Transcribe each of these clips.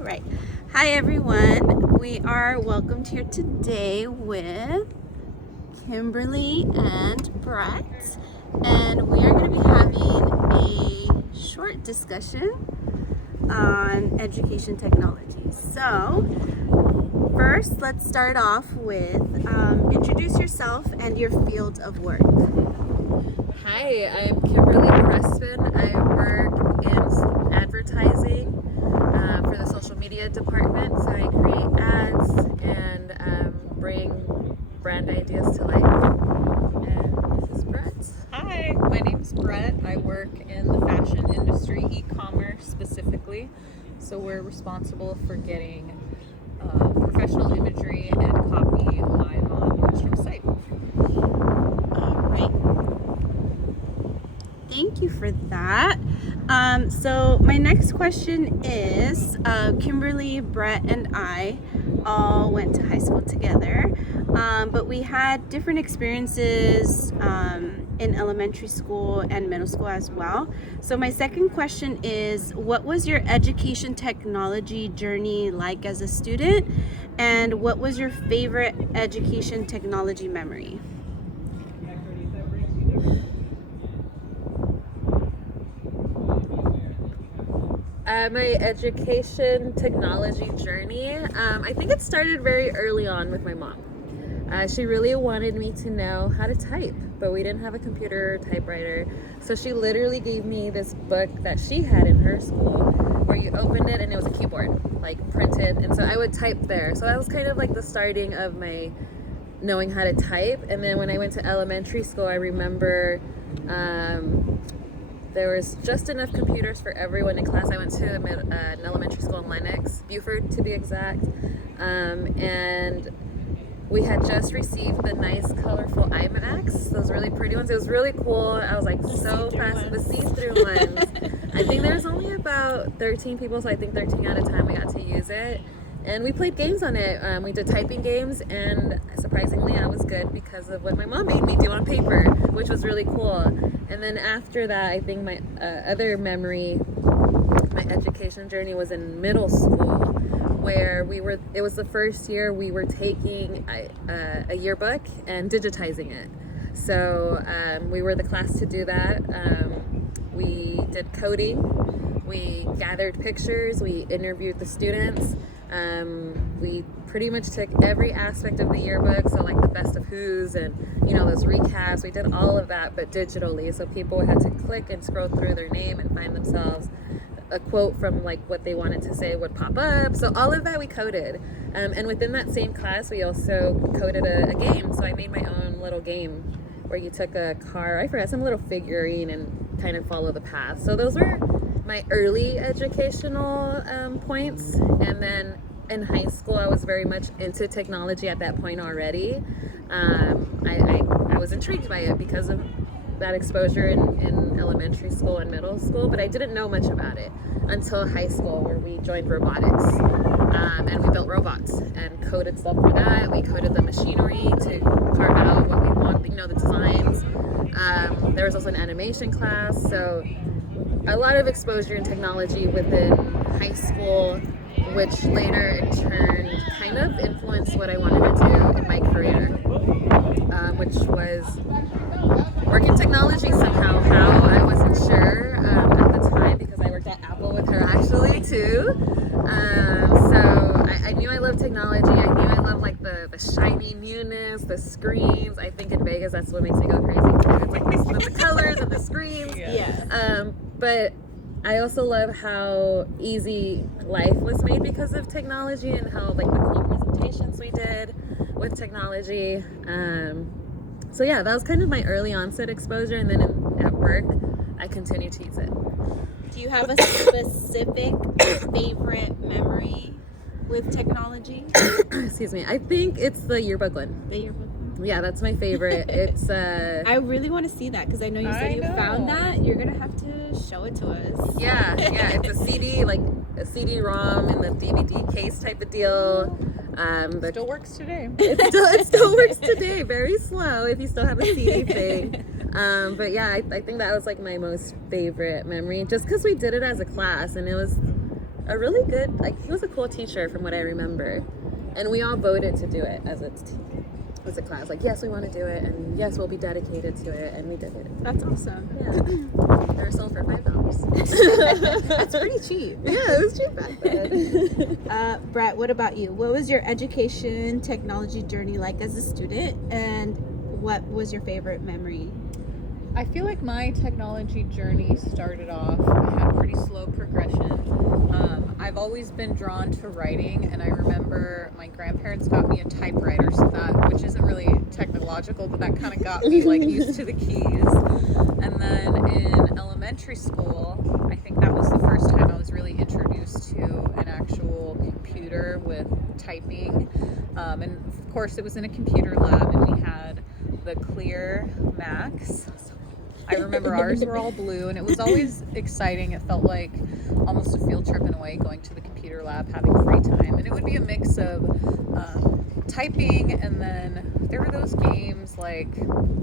right. Hi, everyone. We are welcomed here today with Kimberly and Brett, and we are going to be having a short discussion on education technology. So, first, let's start off with introduce yourself and your field of work. Hi, I'm Kimberly Crespin. I work in advertising for the social media department. So I create ads and bring brand ideas to life. And this is Brett. Hi, my name's Brette. I work in the fashion industry, e-commerce specifically. So we're responsible for getting professional imagery and copy live on Nordstrom's site. All right. Thank you for that. So my next question is, Kimberly, Brett, and I all went to high school together, but we had different experiences in elementary school and middle school as well. So my second question is, what was your education technology journey like as a student, and what was your favorite education technology memory? My education technology journey, I think it started very early on with my mom. She really wanted me to know how to type, but we didn't have a computer or typewriter. So she literally gave me this book that she had in her school where you opened it and it was a keyboard, like printed. And so I would type there. So that was kind of like the starting of my knowing how to type. And then when I went to elementary school, I remember there was just enough computers for everyone in class. I went to an elementary school in Lenox, Buford to be exact, and we had just received the nice colorful iMacs, those really pretty ones. It was really cool. I was like so fast, the see-through ones. I think there was only about 13 people, so I think 13 at a time we got to use it. And we played games on it. We did typing games, and surprisingly, I was good because of what my mom made me do on paper, which was really cool. And then after that, I think my other memory, my education journey was in middle school, where it was the first year we were taking a yearbook and digitizing it. So we were the class to do that. We did coding, we gathered pictures, we interviewed the students. We pretty much took every aspect of the yearbook, so like the best of who's and those recaps. We did all of that, but digitally, so people had to click and scroll through their name and find themselves a quote from like what they wanted to say would pop up. So all of that we coded, and within that same class we also coded a game. So I made my own little game where you took a car, I forgot, some little figurine and kind of follow the path. So those were my early educational points. And then in high school I was very much into technology at that point already. I was intrigued by it because of that exposure in elementary school and middle school, but I didn't know much about it until high school, where we joined robotics, and we built robots and coded stuff for that. We coded the machinery to carve out what we want, the designs. There was also an animation class, so a lot of exposure in technology within high school, which later in turn kind of influenced what I wanted to do in my career, which was work in technology somehow. How, I wasn't sure at the time, because I worked at Apple with her actually too. So I knew I loved technology. I knew I loved like the shiny newness, the screens. I think in Vegas that's what makes me go crazy too. It's like the colors and the screens. Yeah. But I also love how easy life was made because of technology, and how like the cool presentations we did with technology. So yeah, that was kind of my early onset exposure, and then at work, I continue to use it. Do you have a specific favorite memory with technology? Excuse me. I think it's the yearbook one. The yearbook. Yeah, that's my favorite. It's I really want to see that, because I know you said you found that. You're gonna have to show it to us. Yeah, it's a CD, like a CD-ROM in the DVD case type of deal. But still works today. It still works today. Very slow if you still have a CD thing. But yeah, I think that was like my most favorite memory, just because we did it as a class, and it was a really good, like, he was a cool teacher from what I remember. And we all voted to do it as a class. Like, yes, we want to do it, and yes, we'll be dedicated to it, and we did it. That's awesome. Yeah. They were sold for $5. That's pretty cheap. Yeah, it was cheap back then. Brett, what about you? What was your education technology journey like as a student, and what was your favorite memory? I feel like my technology journey started off, I had a pretty slow progression. I've always been drawn to writing, and I remember my grandparents got me a typewriter, so that, which isn't really technological, but that kind of got me like used to the keys. And then in elementary school, I think that was the first time I was really introduced to an actual computer with typing. And of course it was in a computer lab, and we had the clear Macs. I remember ours were all blue, and it was always exciting. It felt like almost a field trip in a way, going to the computer lab, having free time. And it would be a mix of typing, and then there were those games like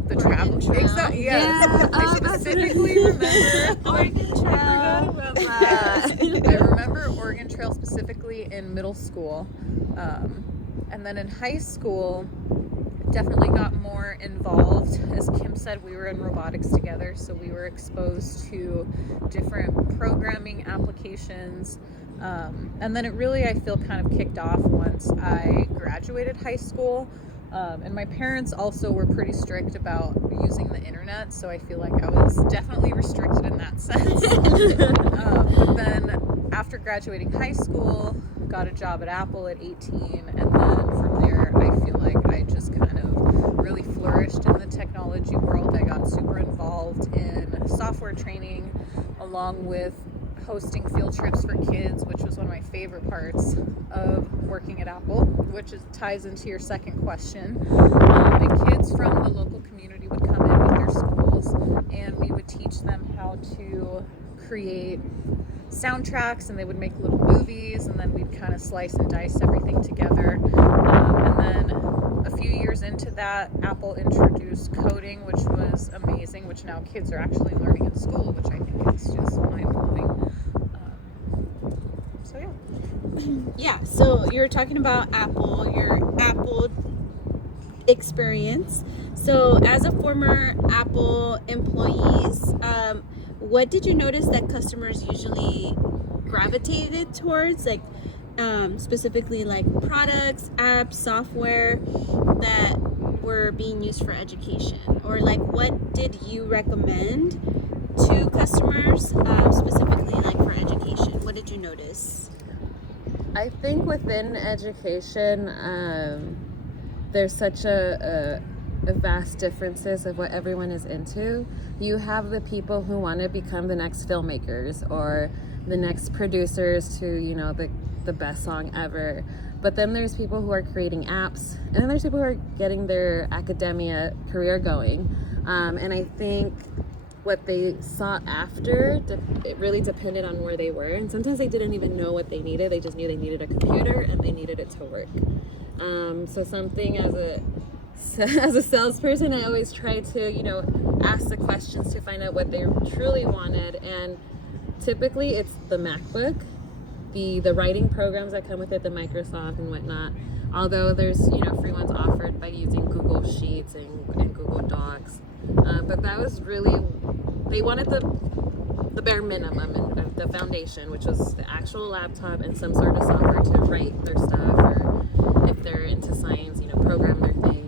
the travel. Exactly. Yes. Yeah. I specifically remember Oregon Trail. I remember Oregon Trail specifically in middle school, and then in high school. Definitely got more involved. As Kim said, we were in robotics together, so we were exposed to different programming applications. And then it really, I feel, kind of kicked off once I graduated high school. And my parents also were pretty strict about using the internet, so I feel like I was definitely restricted in that sense. But then after graduating high school, got a job at Apple at 18, and then from there I feel like I just kind of really flourished in the technology world. I got super involved in software training, along with hosting field trips for kids, which was one of my favorite parts of working at Apple, which ties into your second question. And kids from the local community would come in with their schools, and we would teach them how to create soundtracks, and they would make little movies, and then we'd kind of slice and dice everything together. And then a few years into that, Apple introduced coding, which was amazing, which now kids are actually learning in school, which I think is just mind-blowing. So yeah. Yeah, so you're talking about Apple, your Apple experience. So as a former Apple employees, what did you notice that customers usually gravitated towards, like specifically like products, apps, software that were being used for education? Or like what did you recommend to customers specifically like for education? What did you notice? I think within education, there's such a vast differences of what everyone is into. You have the people who want to become the next filmmakers or the next producers to, you know, the best song ever. But then there's people who are creating apps, and then there's people who are getting their academia career going. And I think what they sought after, it really depended on where they were. And sometimes they didn't even know what they needed. They just knew they needed a computer and they needed it to work. So something as a salesperson, I always try to, you know, ask the questions to find out what they truly wanted. And typically it's the MacBook, the writing programs that come with it, the Microsoft and whatnot. Although there's, you know, free ones offered by using Google Sheets and Google Docs. But that was really, they wanted the bare minimum and the foundation, which was the actual laptop and some sort of software to write their stuff, or if they're into science, you know, program their things.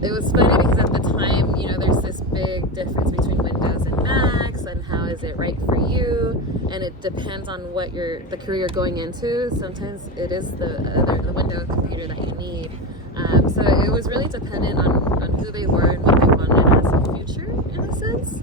It was funny because at the time, you know, there's this big difference between Windows and Macs, and how is it right for you, and it depends on what the career you're going into. Sometimes it is the Windows computer that you need. So it was really dependent on who they were and what they wanted as a future, in a sense.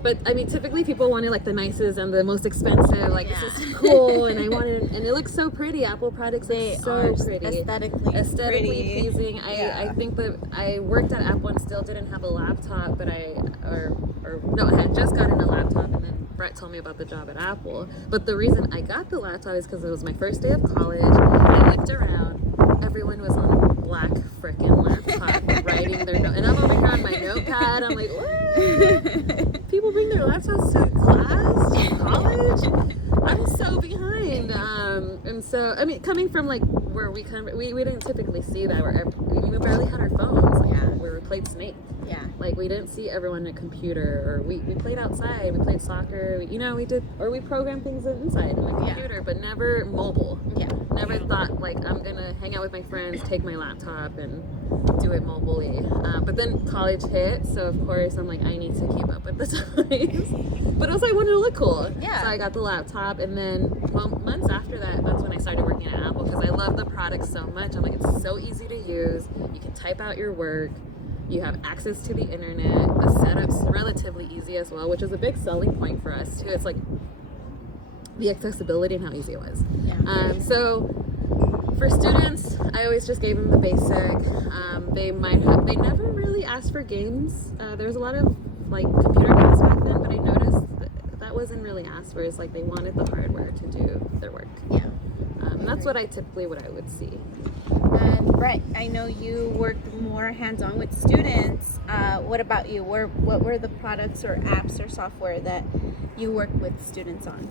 But I mean, typically people wanted like the nicest and the most expensive, like this is cool, and I wanted, and it looks so pretty. Apple products are so pretty, aesthetically pleasing. I think that I worked at Apple and still didn't have a laptop, but I had just gotten a laptop, and then Brett told me about the job at Apple. But the reason I got the laptop is because it was my first day of college. I looked around, everyone was on a black frickin' laptop writing their note, and I'm over here on my notepad. I'm like, what? People bring their laptops to class? College? I'm so behind. And so, I mean, coming from like where we come, we didn't typically see that. We barely had our phones. Like, where we played Snake. Yeah. Like, we didn't see everyone in a computer, or we played outside, we played soccer, we programmed things inside in the computer, but never mobile. Yeah. Never thought, like, I'm gonna hang out with my friends, take my laptop, and do it mobily. But then college hit, so of course I'm like, I need to keep up with the times. But also I wanted to look cool. Yeah. So I got the laptop, and then months after that, that's when I started working at Apple, because I love the product so much. I'm like, it's so easy to use. You can type out your work. You have access to the internet. The setup's relatively easy as well, which is a big selling point for us too. It's like the accessibility and how easy it was. Yeah. So for students, I always just gave them the basic. They never really asked for games. There was a lot of like computer games back then, but I noticed that wasn't really asked for. It's like they wanted the hardware to do their work. Yeah. That's what I would see. And Brett, I know you worked more hands-on with students. What about you? What were the products or apps or software that you worked with students on?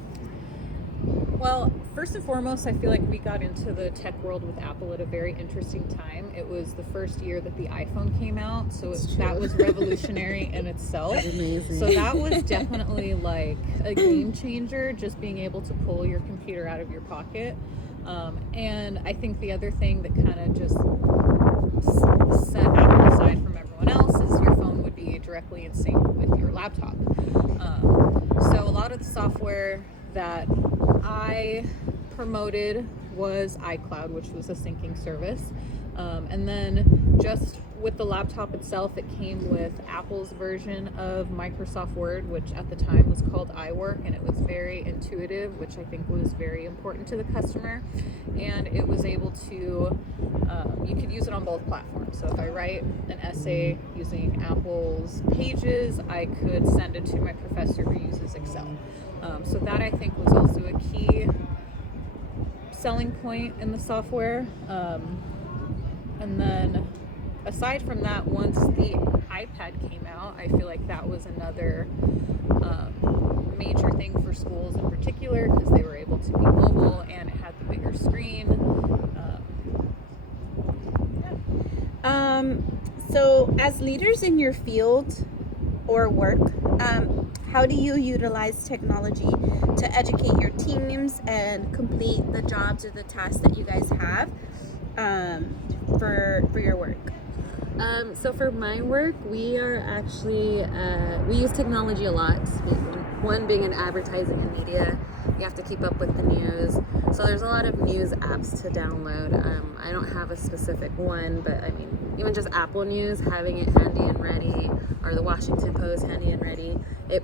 Well, first and foremost, I feel like we got into the tech world with Apple at a very interesting time. It was the first year that the iPhone came out, so that was revolutionary in itself. Amazing. So that was definitely like a game changer, just being able to pull your computer out of your pocket. And I think the other thing that kind of just set Apple aside from everyone else is your phone would be directly in sync with your laptop. So a lot of the software that I promoted was iCloud, which was a syncing service. And then just with the laptop itself, it came with Apple's version of Microsoft Word, which at the time was called iWork, and it was very intuitive, which I think was very important to the customer. And it was able to, you could use it on both platforms. So if I write an essay using Apple's Pages, I could send it to my professor who uses Excel. So that I think was also a key selling point in the software. And then aside from that, once the iPad came out, I feel like that was another major thing for schools in particular, because they were able to be mobile and it had the bigger screen. So as leaders in your field or work, how do you utilize technology to educate your teams and complete the jobs or the tasks that you guys have for your work? So for my work, we are actually, we use technology a lot. One being in advertising and media, you have to keep up with the news. So there's a lot of news apps to download. I don't have a specific one, but I mean, even just Apple News, having it handy and ready, or the Washington Post handy and ready, it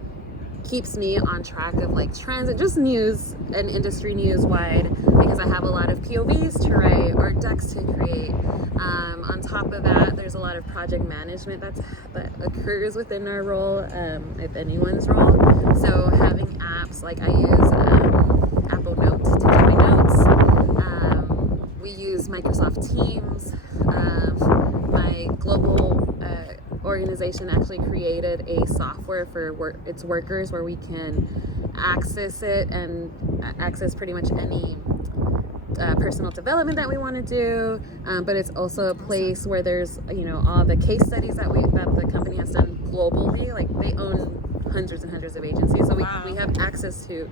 keeps me on track of like trends and just news and industry news wide, because I have a lot of POVs to write or decks to create. On top of that, there's a lot of project management that occurs within our role, if anyone's role. So having apps, like I use Apple Notes to take my notes. We use Microsoft Teams. My global organization actually created a software for its workers where we can access it and access pretty much any personal development that we want to do, but it's also a place where there's all the case studies that the company has done globally. Like they own hundreds and hundreds of agencies, so we have access to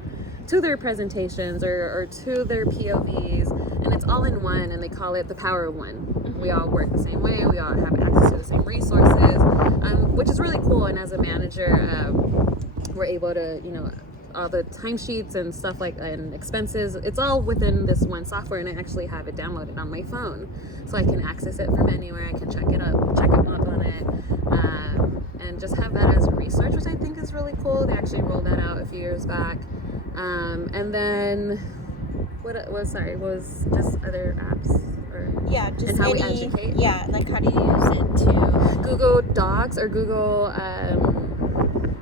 their presentations or to their POVs, and it's all in one, and they call it the power of one. We all work the same way, we all have access to the same resources, which is really cool. And as a manager, we're able to all the timesheets and stuff and expenses, it's all within this one software, and I actually have it downloaded on my phone, so I can access it from anywhere. I can check it up on it, and just have that as a resource, which I think is really cool. They actually rolled that out a few years back. And then what was just other apps, Just and how we educate. Like how do you use it to Google Docs or Google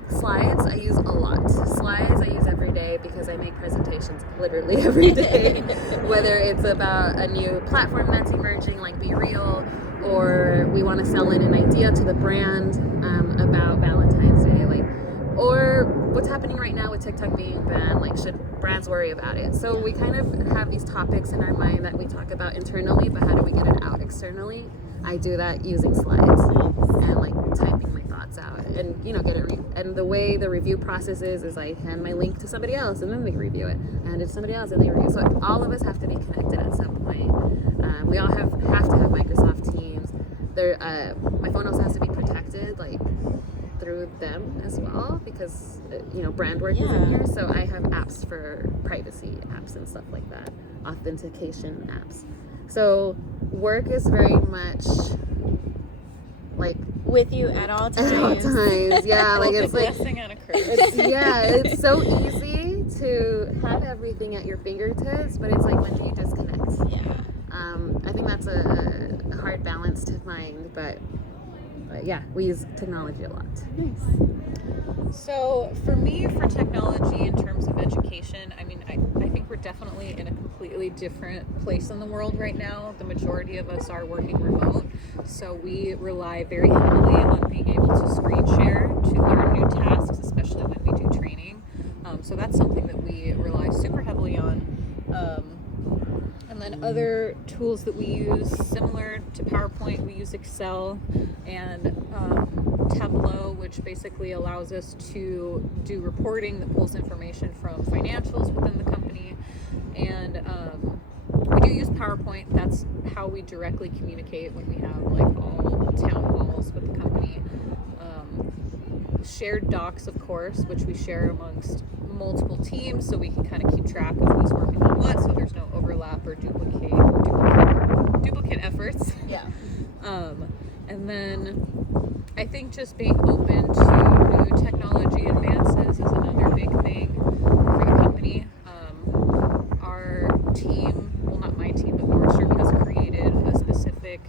Slides. I use a lot. Slides I use every day because I make presentations literally every day. Whether it's about a new platform that's emerging like Be Real, or we want to sell in an idea to the brand about Valentine's Day, or what's happening right now with TikTok being banned, like should brands worry about it? So we kind of have these topics in our mind that we talk about internally, but how do we get it out externally? I do that using slides and like typing my thoughts out, and get it. And the way the review process is I hand my link to somebody else, and then they review it, and it's somebody else, and they review. So all of us have to be connected at some point. We all have to have Microsoft Teams. My phone also has to be protected, like through them as well, because brand work is in here. So I have apps for privacy apps and stuff like that, authentication apps. So work is very much like with you at all times. At all times, yeah. Like it's like blessing and a curse. It's so easy to have everything at your fingertips, but it's like when do you disconnect? Yeah. I think that's a hard balance to find, but yeah, we use technology a lot. Nice. So for me, for technology in terms of education, I mean, I think we're definitely in a completely different place in the world right now. The majority of us are working remote, so we rely very heavily on being able to screen share to learn new tasks, especially when we do training. So that's something that we rely super heavily on. And then other tools that we use, similar to PowerPoint, we use Excel and Tableau, which basically allows us to do reporting that pulls information from financials within the company. And we do use PowerPoint. That's how we directly communicate when we have like all town halls with the company. Shared docs, of course, which we share amongst multiple teams, so we can kind of keep track of who's working on what, so there's no overlap or duplicate efforts. Yeah. And then I think just being open to new technology advances is another big thing for the company. Our team, well, not my team, but Nordstrom has created a specific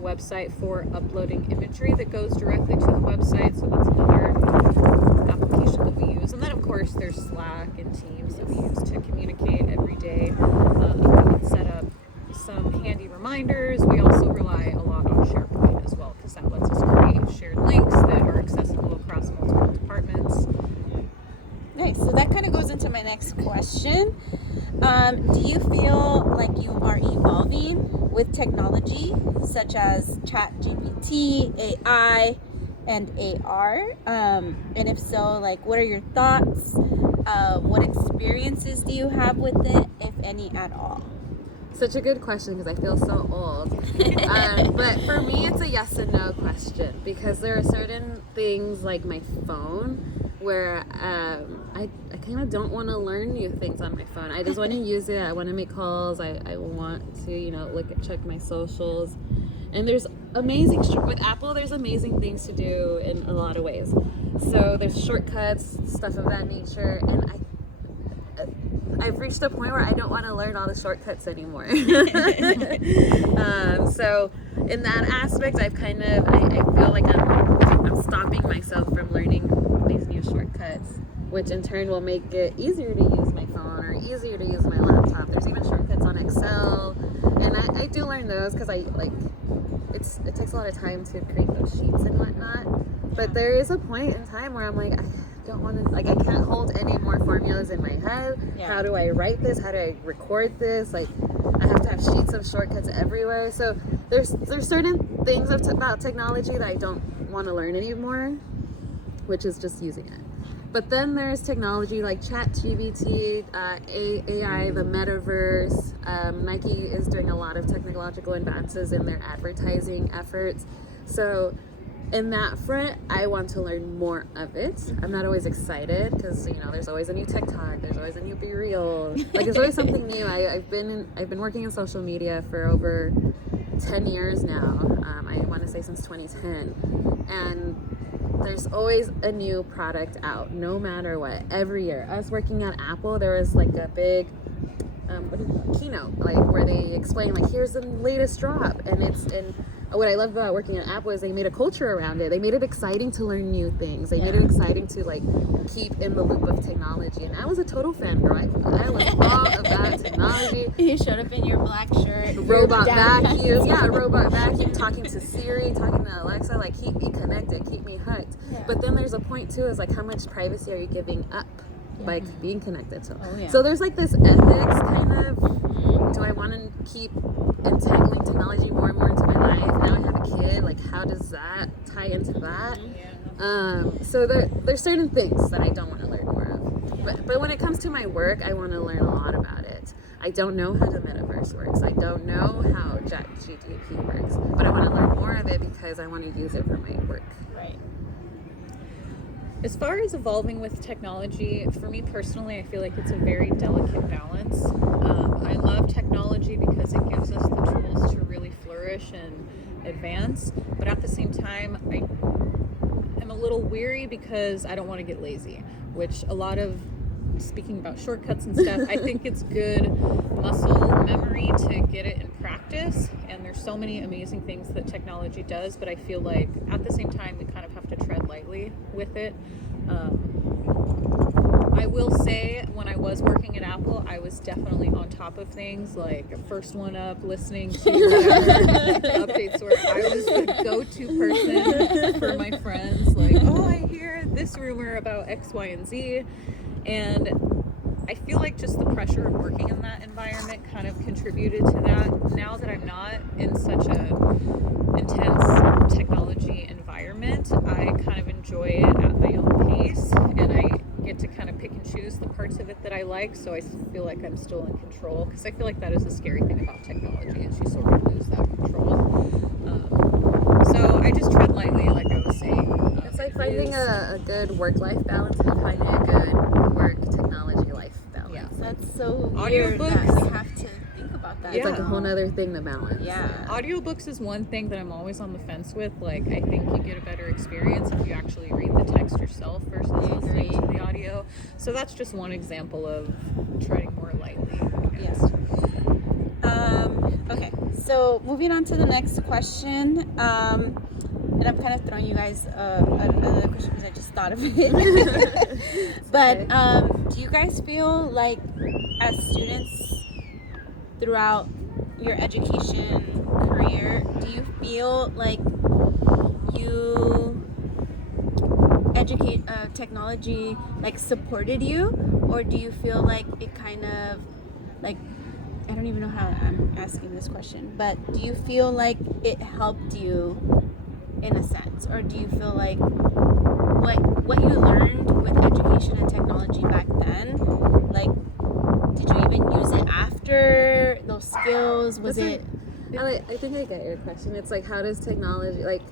website for uploading imagery that goes directly to the website, so that's another application that we use. And then of course there's Slack and Teams that we use to communicate every day. We can set up some handy reminders. We also rely a lot on SharePoint as well, because that lets us create shared links that are accessible across multiple departments. Nice. So that kind of goes into my next question. Do you feel like you are evolving with technology such as ChatGPT, AI, and AR? And if so, like, what are your thoughts? What experiences do you have with it, if any at all? Such a good question, because I feel so old. But for me, it's a yes and no question, because there are certain things like my phone where I kind of don't want to learn new things on my phone. I just want to use it. I want to make calls. I want to check my socials. And there's with Apple, there's amazing things to do in a lot of ways. So there's shortcuts, stuff of that nature, and I've reached a point where I don't want to learn all the shortcuts anymore. So in that aspect, I feel like I'm stopping myself from learning these new shortcuts, which in turn will make it easier to use my phone or easier to use my laptop. There's even shortcuts on Excel, and I do learn those because it takes a lot of time to create those sheets and whatnot. But there is a point in time where I'm like, I don't want to, I can't hold any more formulas in my head. Yeah. How do I write this? How do I record this? I have to have sheets of shortcuts everywhere. So there's certain things about technology that I don't want to learn anymore, which is just using it. But then there's technology like ChatGPT, AI, the metaverse. Nike is doing a lot of technological advances in their advertising efforts. So in that front, I want to learn more of it. I'm not always excited because there's always a new TikTok, there's always a new Be Real. There's always something new. I've been working in social media for over 10 years now. I want to say since 2010, and there's always a new product out, no matter what. Every year, us working at Apple, there was a big keynote, where they explain here's the latest drop, and it's in what I love about working at Apple is they made a culture around it. They made it exciting to learn new things. They made it exciting to like keep in the loop of technology. And I was a total fangirl. I was all about technology. You showed up in your black shirt. Robot vacuum. Yeah, robot vacuum. Talking to Siri, talking to Alexa, like keep me connected, keep me hooked. Yeah. But then there's a point too, is like how much privacy are you giving up by being connected? Oh, So there's like this ethics kind of, do I want to keep entangling technology more and more into my life? Now I have a kid, like how does that tie into that? So there's certain things that I don't want to learn more of. But when it comes to my work, I want to learn a lot about it. I don't know how the metaverse works. I don't know how ChatGPT works. But I want to learn more of it because I want to use it for my work. Right. As far as evolving with technology, for me personally, I feel like it's a very delicate balance. I love technology because it gives us the tools to really flourish and advance, but at the same time, I'm a little weary because I don't want to get lazy, which a lot of, speaking about shortcuts and stuff, I think it's good muscle memory to get it in practice, and there's so many amazing things that technology does, but I feel like at the same time we kind of have to tread lightly with it. I will say when I was working at Apple, I was definitely on top of things, like first one up, listening to whatever updates were. I was the go-to person for my friends, like, oh, I hear this rumor about X, Y, and Z. And I feel like just the pressure of working in that environment kind of contributed to that. Now that I'm not in such a intense technology environment, I kind of enjoy it at my own pace, and I get to kind of pick and choose the parts of it that I like, so I feel like I'm still in control, because I feel like that is the scary thing about technology, is you sort of lose that control. So I just tread lightly, like I was saying. It's like finding a good work-life balance and finding a good work-technology life balance. Yeah. That's so weird Audiobooks. that we have to think about that. It's like a whole nother thing to balance. Yeah. Audiobooks is one thing that I'm always on the fence with. Like, I think you get a better experience if you actually read the text yourself versus listening to the audio. So that's just one example of treading more lightly, I guess. Yes. Okay, so moving on to the next question. And I'm kind of throwing you guys another question because I just thought of it. But do you guys feel like, as students throughout your education career, do you feel like you technology like supported you, or do you feel like it kind of like, I don't even know how I'm asking this question, but do you feel like it helped you in a sense, or do you feel like what you learned with education and technology back then, like, did you even use it after those skills? Was it? I think I get your question. It's like, how does technology, like,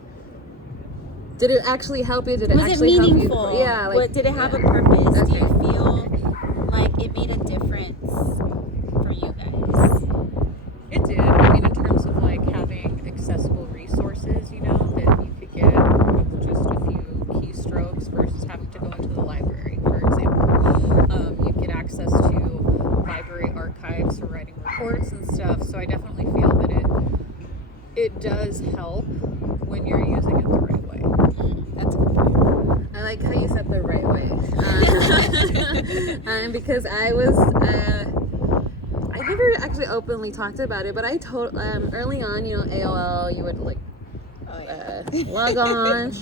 did it actually help you? Did it Was it actually meaningful? help you? Yeah. Like, did it have a purpose? Okay. Do you feel like it made a difference for you guys? It did. I mean, in terms of like having accessible resources, you know, that you could get with just a few keystrokes versus having to go into the library, for example. You get access to library archives for writing reports and stuff. So I definitely feel that it does help when you're using it the right way. That's a good point. I like how you said the right way. Because I never actually openly talked about it, but I told early on, you know, AOL, you would like log on,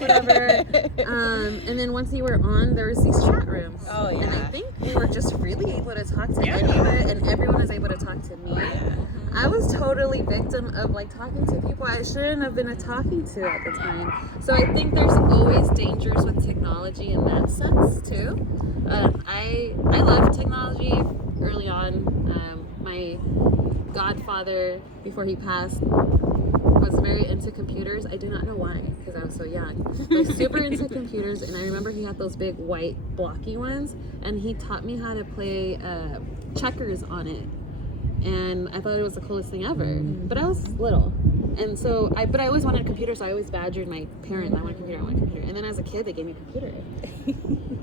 whatever. And then once you were on, there was these chat rooms. Oh, yeah. And I think we were just really able to talk to anyone, and everyone was able to talk to me. I was totally victim of like talking to people I shouldn't have been talking to at the time. So I think there's always dangers with technology in that sense too. I love technology early on. My godfather, before he passed, was very into computers. I do not know why, because I was so young. But super into computers, and I remember he had those big white blocky ones, and he taught me how to play checkers on it. And I thought it was the coolest thing ever. But I was little. And so, I always wanted a computer, so I always badgered my parents. I want a computer, I want a computer. And then as a kid, they gave me a computer.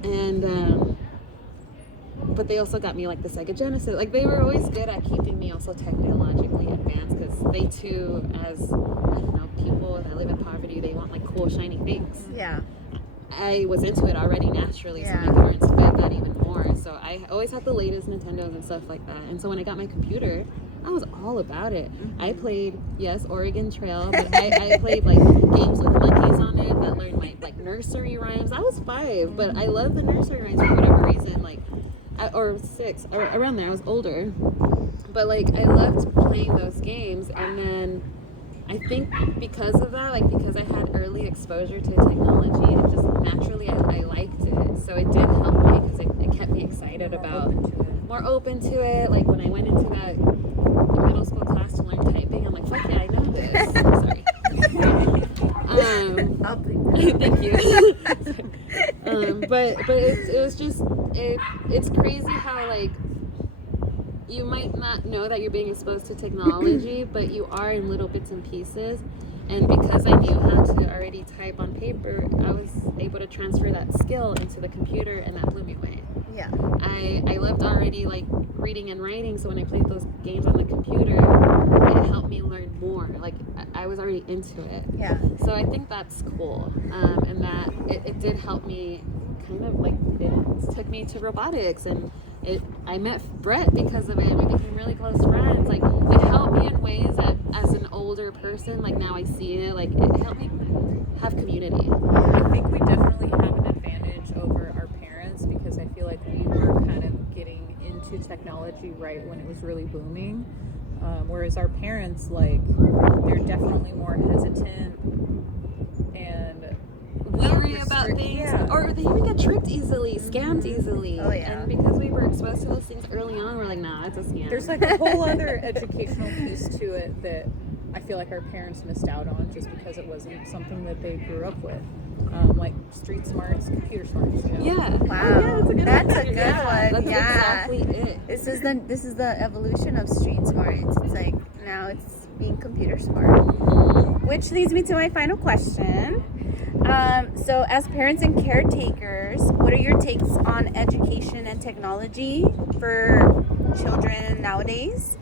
And, but they also got me like the Sega Genesis. Like they were always good at keeping me also technologically advanced, because they too, as I don't know, people that live in poverty, they want like cool shiny things. Yeah. I was into it already naturally, Yeah. so my parents fed that even more. So I always had the latest Nintendos and stuff like that. And so when I got my computer, I was all about it. I played, yes, Oregon Trail, but I played like games with monkeys on it that learned my like nursery rhymes. I was 5, but I love the nursery rhymes for whatever reason, like, or 6, or around there. I was older, but like I loved playing those games. And then I think because of that, like because I had early exposure to technology, it just naturally I liked it. So it did help me because it kept me excited about more open to it. Like when I went into that middle school class to learn typing, I'm like, fuck yeah, I know this. Sorry. Thank you. But it was just it's crazy how like you might not know that you're being exposed to technology, but you are in little bits and pieces. And because I knew how to already type on paper, I was able to transfer that skill into the computer, and that blew me away. Yeah. I loved already like reading and writing, so when I played those games on the computer, it helped me learn more. Like I was already into it. Yeah. So I think that's cool, and that it did help me kind of like, it took me to robotics, and I met Brette because of it, and we became really close friends. Like it helped me in ways that as an older person, like now I see it, like it helped me have community. I think we definitely have an advantage over our parents, because I feel like we were kind of getting into technology right when it was really booming. Whereas our parents, like, they're definitely more hesitant and Worry about things, yeah. or they even get tricked easily, scammed easily. Oh, yeah. And because we were exposed to those things early on, we're like, nah, it's a scam. There's like a whole other educational piece to it that I feel like our parents missed out on just because it wasn't something that they grew up with. Like street smarts, computer smarts, you know? Yeah. Wow. Oh, yeah, That's a good Yeah, one. that's Yeah. exactly it. This is the evolution of street smarts. It's like now it's being computer smart. Which leads me to my final question. So as parents and caretakers, what are your takes on education and technology for children nowadays?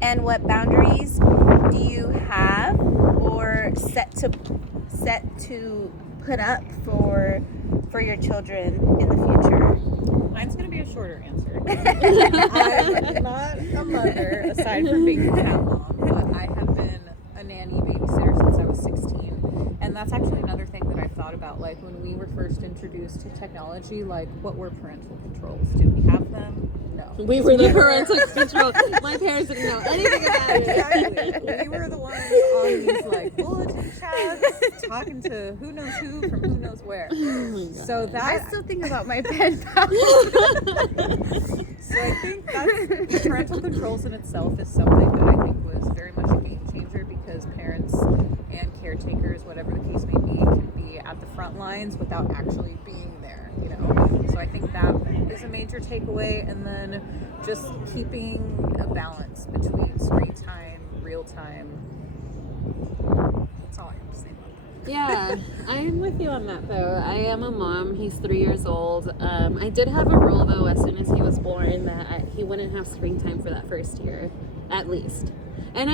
And what boundaries do you have or set to put up for your children in the future? Mine's going to be a shorter answer. I'm not a mother, aside from being a cat mom, but I have been a nanny babysitter since I was 16. And that's actually another thing that I've thought about. Like, when we were first introduced to technology, like, what were parental controls? Did we have them? No. We were the parental control. My parents didn't know anything about it. Exactly. We were the ones on these, like, bulletin chats, talking to who knows who from who knows where. So I that... still think about my pen pal. So I think that's parental controls in itself is something that I think was very much a game changer, because parents and caretakers, whatever the case may be, can be at the front lines without actually being there, you know? So I think that is a major takeaway. And then just keeping a balance between screen time, real time. That's all I have to say about that. Yeah, I'm with you on that though. I am a mom. He's 3 years old. I did have a rule though, as soon as he was born, that he wouldn't have screen time for that first year, at least. And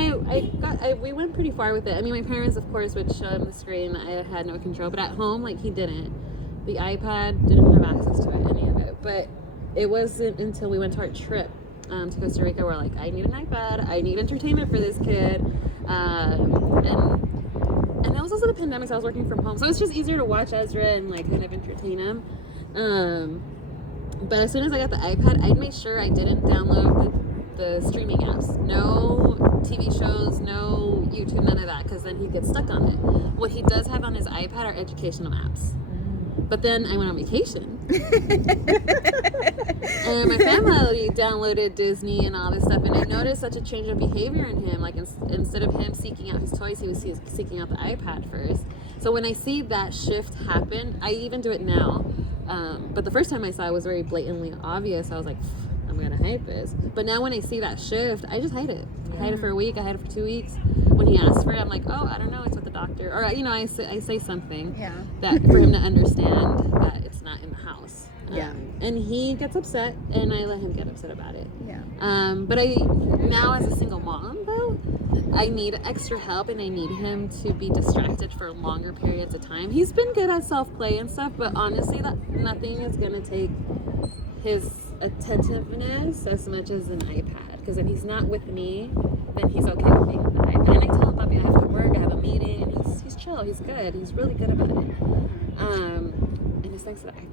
we went pretty far with it. I mean, my parents, of course, would show him the screen. I had no control, but at home, like, he didn't. The iPad, didn't have access to it, any of it. But it wasn't until we went to our trip to Costa Rica where, like, I need an iPad. I need entertainment for this kid. And that was also the pandemic, so I was working from home. So it's just easier to watch Ezra and, like, kind of entertain him. But as soon as I got the iPad, I'd make sure I didn't download the streaming apps. No TV shows, no YouTube, none of that, because then he gets stuck on it. What he does have on his iPad are educational apps. But then I went on vacation. And my family downloaded Disney and all this stuff, and I noticed such a change of behavior in him. Like, instead of him seeking out his toys, he was seeking out the iPad first. So when I see that shift happen, I even do it now. But the first time I saw it was very blatantly obvious. I was like, I'm gonna hide this. But now when I see that shift, I just hide it. I hide it for a week. I hide it for 2 weeks. When he asks for it, I'm like, oh, I don't know. It's with the doctor. Or, you know, I say something that for him to understand that it's not in the house. Yeah. And he gets upset, and I let him get upset about it. Yeah. But now as a single mom, though, I need extra help, and I need him to be distracted for longer periods of time. He's been good at self-play and stuff, but honestly, nothing is going to take his attentiveness as much as an iPad. Because if he's not with me, then he's okay with being on the iPad. And I tell him, Bobby, I have to work, I have a meeting, and he's chill, he's good, he's really good about it. And it's thanks to the iPad.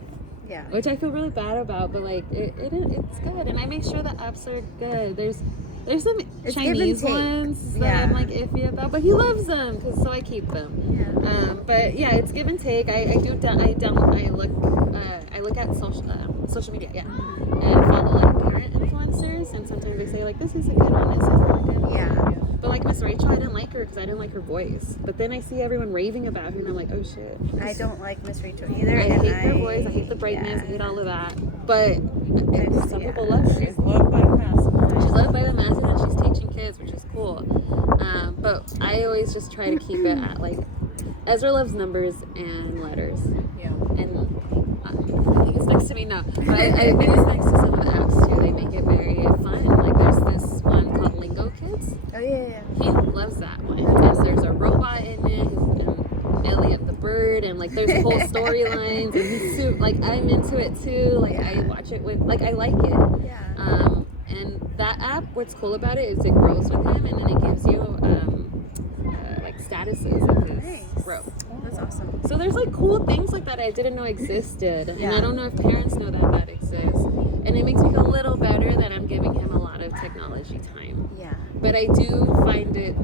Yeah. Which I feel really bad about, but like it's good, and I make sure the apps are good. There's some It's Chinese give and take. ones that Yeah. I'm like iffy about, but he loves them, so I keep them. Yeah. But yeah, it's give and take. I look at social media, yeah, and follow like parent influencers, and sometimes they say like this is a good one, this is not good. Yeah. But like Miss Rachel, I didn't like her because I didn't like her voice. But then I see everyone raving about her, and I'm like, oh shit. I don't like Miss Rachel either. I and hate her voice. I hate the brightness. I hate all of that. But some people love her. She's loved by the masses. She's loved by the masses, and she's teaching kids, which is cool. But I always just try to keep it at like Ezra loves numbers and letters. Yeah. And I think it's next to me now. But I think it's next to some of the apps too. They make it very fun. Like there's this one called Lingo Kids. Oh yeah. He loves that one because there's a robot in it, and Elliot the bird, and like there's whole storylines, and he's like I'm into it too. Like I watch it with like I like it. Yeah. And that app, what's cool about it is it grows with him, and then it gives you like statuses of his Nice. growth. That's awesome. So there's like cool things like that I didn't know existed, and Yeah. I don't know if parents know that exists. And it makes me feel a little better that I'm giving him a lot of technology time. Yeah. But I do find it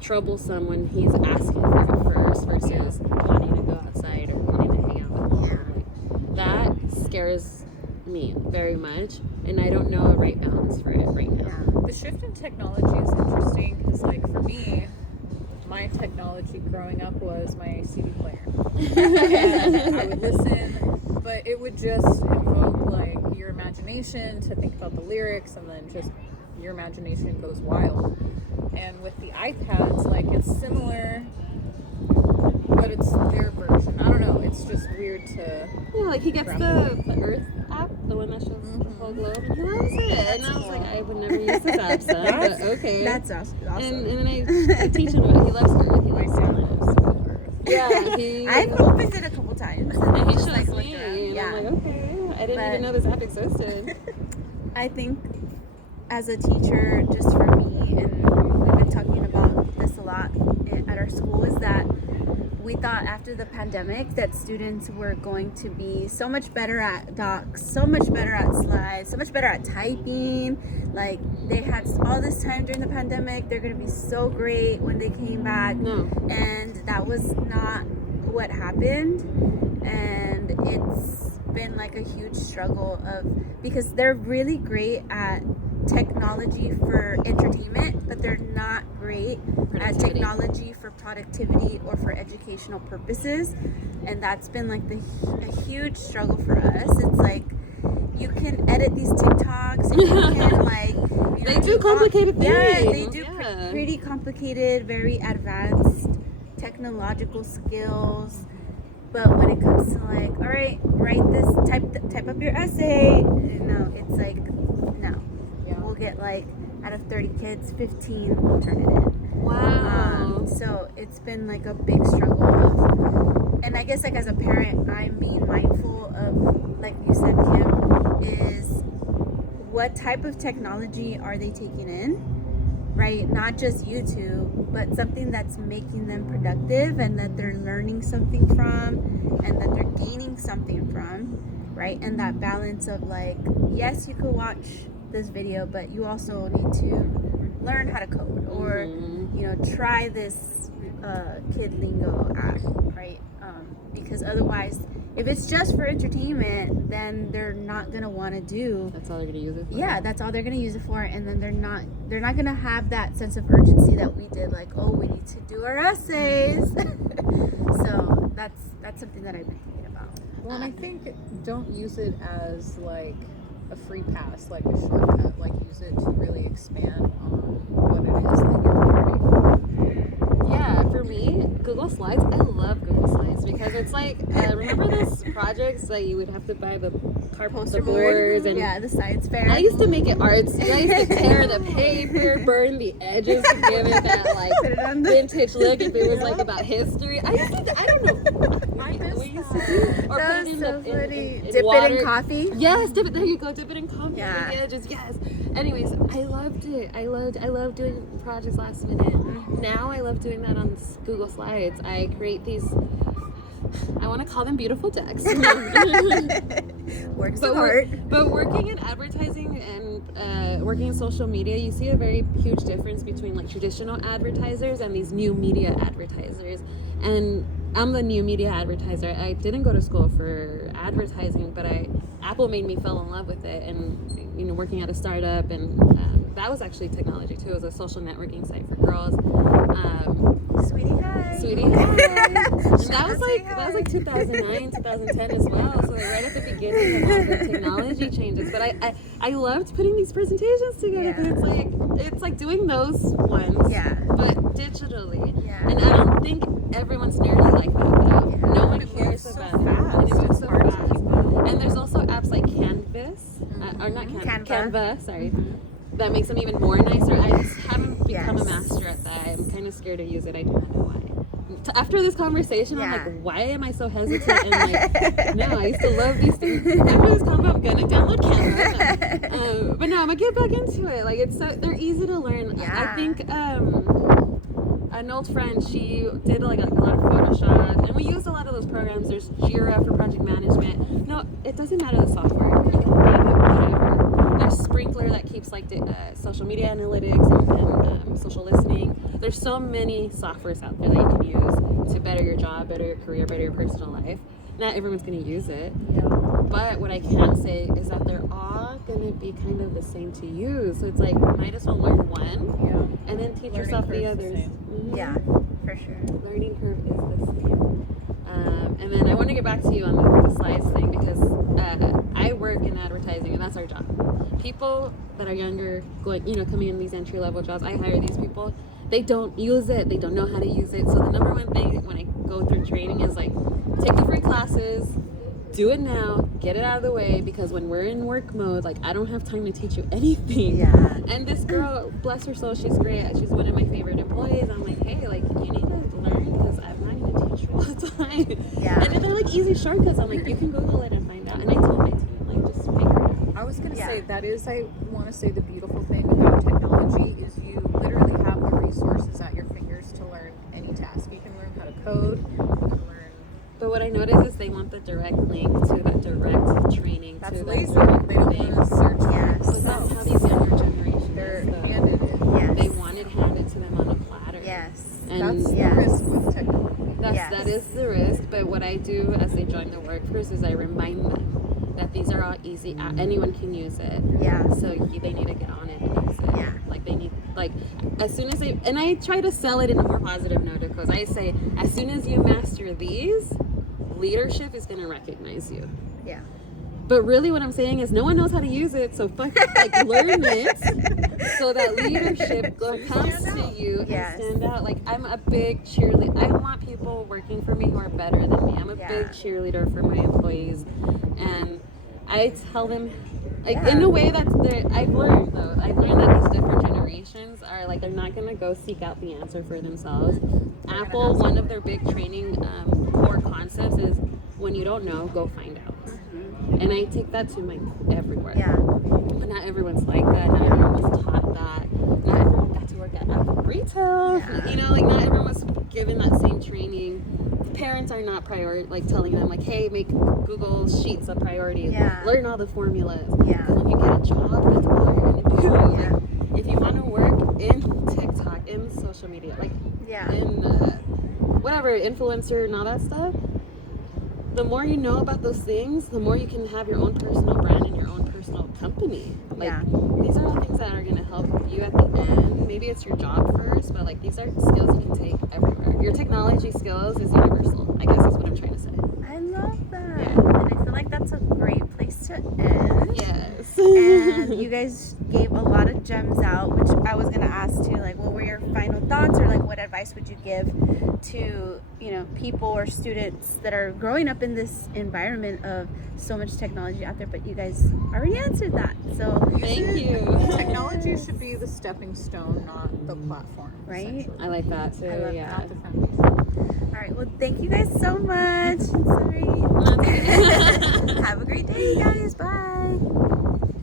troublesome when he's asking for it first versus wanting to go outside or wanting to hang out with me. That scares me very much, and I don't know a right balance for it right now. The shift in technology is interesting because, like, for me, my technology growing up was my CD player. And I would listen, but it would just invoke, like, your imagination to think about the lyrics, and then just your imagination goes wild. And with the iPads, like, it's similar, but it's their version. I don't know, it's just weird to... Yeah, like he gets the Earth app, the one that shows the whole globe, and he loves it. And I was like, I would never use this app, son, but okay. That's awesome. And then I teach him about it. He loves Earth. He likes Earth. Yeah, I've opened it a couple times. And he just, shows looked me, around. and Yeah. I'm like, okay, I didn't even know this app existed. I think as a teacher, just for me, and we've been talking about this a lot at our school, is that we thought after the pandemic that students were going to be so much better at docs, so much better at slides, so much better at typing. Like they had all this time during the pandemic, they're going to be so great when they came back. No. And that was not what happened. And it's been like a huge struggle because they're really great at technology for entertainment, but they're not great at technology for productivity or for educational purposes. And that's been like a huge struggle for us. It's like you can edit these TikToks, and you can like They do complicated things. Yeah, they do Yeah. pretty complicated, very advanced technological skills. But when it comes to like, all right, write this, type up your essay, no, it's like, no. Yeah. We'll get like, out of 30 kids, 15 will turn it in. Wow. So it's been like a big struggle of, and I guess like as a parent, I'm being mindful of, like you said, Kim, is what type of technology are they taking in? Right, not just YouTube, but something that's making them productive and that they're learning something from and that they're gaining something from, right? And that balance of like, yes, you could watch this video, but you also need to learn how to code or, you know, try this Kid Lingo app, right? Because otherwise, if it's just for entertainment, then they're not gonna want to do. That's all they're gonna use it for. Yeah, that's all they're gonna use it for, and then they're not gonna have that sense of urgency that we did. Like, oh, we need to do our essays. So that's something that I've been thinking about. Well, and I think don't use it as like a free pass, like a shortcut. Like use it to really expand on what it is that you're learning. Yeah, for me, Google Slides, I love Google Slides because it's like, remember those projects that you would have to buy the Poster boards and the science fair. I used to make it artsy. I used to tear the paper, burn the edges to give it that like vintage look. If it was like about history, I don't know. We used to do, or That put was it so in funny. in Dip water. it in coffee. Yes, dip it. There you go. Dip it in coffee. Yeah. On the edges. Yes. Anyways, I loved it. I loved doing projects last minute. Now I love doing that on Google Slides. I create these. I want to call them beautiful decks. Works of art. But working in advertising and working in social media, you see a very huge difference between like traditional advertisers and these new media advertisers. And I'm the new media advertiser. I didn't go to school for advertising, but Apple made me fall in love with it. And working at a startup, and that was actually technology too. It was a social networking site for girls. Sweetie hi. Sweetie hi. And that was like 2009, 2010 as well. So like right at the beginning of all the technology changes. But I loved putting these presentations together because it's like doing those ones, but digitally. Yeah. And I don't think everyone's nerdy like that though. Yeah. No one It cares moves so about fast. it. It moves so It's hard to fast. keep up. And there's also apps like Canvas, or not Canva, sorry. That makes them even more nicer. I just haven't become a master at that. I'm kind of scared to use it. I do not know why. After this conversation, I'm like, why am I so hesitant? And like, no, I used to love these things. After this combo, I'm gonna download Canva. But no, I'm gonna get back into it. Like they're easy to learn. Yeah. I think an old friend, she did like a lot of Photoshop, and we used a lot of those programs. There's Jira for project management. No, it doesn't matter the software. You can name it whatever. There's Sprinkler that keeps like social media analytics and social listening. There's so many softwares out there that you can use to better your job, better your career, better your personal life. Not everyone's going to use it. But what I can say is that they're all going to be kind of the same to use. So it's like, might as well learn one and then teach yourself the others. Yeah, for sure. Learning curve is the same. And then I want to get back to you on the slides thing because I work in advertising and that's our job. People that are younger, coming in these entry level jobs, I hire these people. They don't use it. They don't know how to use it. So the number one thing when I go through training is like, take the free classes, do it now, get it out of the way, because when we're in work mode, like I don't have time to teach you anything. Yeah. And this girl, bless her soul, she's great. She's one of my favorite employees. I'm like, hey, like you need to learn because I'm not going to teach you all the time. Yeah. And then they're like easy shortcuts. I'm like, you can Google it and find out. And I told my team, like, just figure it out. I was gonna say that is, I want to say the beautiful thing about technology is you literally have the resources at your fingers to learn any task. You can learn how to code, you can learn. But what I notice is they want the direct link to that direct training. That's to lazy. that They don't thing. want to search. Yes. So that's how these younger generations They're are. handed it. Yes. They want it handed to them on a platter. Yes. And That's Yes. the risk with technology. that is the risk. But what I do as they join the workforce is I remind them that these are all easy. Anyone can use it. Yeah. So they need to get on it and use it. Yeah. Like they need, like as soon as they, and I try to sell it in a more positive note because I say as soon as you master these, leadership is going to recognize you. Yeah. But really what I'm saying is no one knows how to use it, so learn it so that leadership comes to you Yes. and stand out. Like I'm a big cheerleader. I want people working for me who are better than me. I'm a big cheerleader for my employees. And I tell them, like in a way that I've learned that these different generations are like, they're not going to go seek out the answer for themselves. Apple, one of their big training core concepts is when you don't know, go find out. And I take that to everywhere. Yeah. But not everyone's like that. Not everyone was taught that. Not everyone got to work at Apple retail. Yeah. Like not everyone was given that same training. Parents are not telling them like, hey, make Google Sheets a priority. Yeah. Learn all the formulas. Yeah. When you get a job, that's all you're gonna do. Yeah. Like, if you want to work in TikTok, in social media, like in whatever, influencer and all that stuff, the more you know about those things, the more you can have your own personal brand and your own personal company. Like these are all things that are going to help you at the end. Maybe it's your job first, but like these are skills you can take everywhere. Your technology skills is universal, I guess is what I'm trying to say. I love that. Yeah. And I feel like that's a great place to end. Yes. And you guys gave a lot of gems out, which I was gonna ask too, like what were your final thoughts, or like what advice would you give to, you know, people or students that are growing up in this environment of so much technology out there? But you guys already answered that, so Thank you. Technology should be the stepping stone, not the platform. right. essentially. I like that too. I love yeah. Not the foundation. All right, well, thank you guys so much. Sorry. Have a great day, you guys. Bye.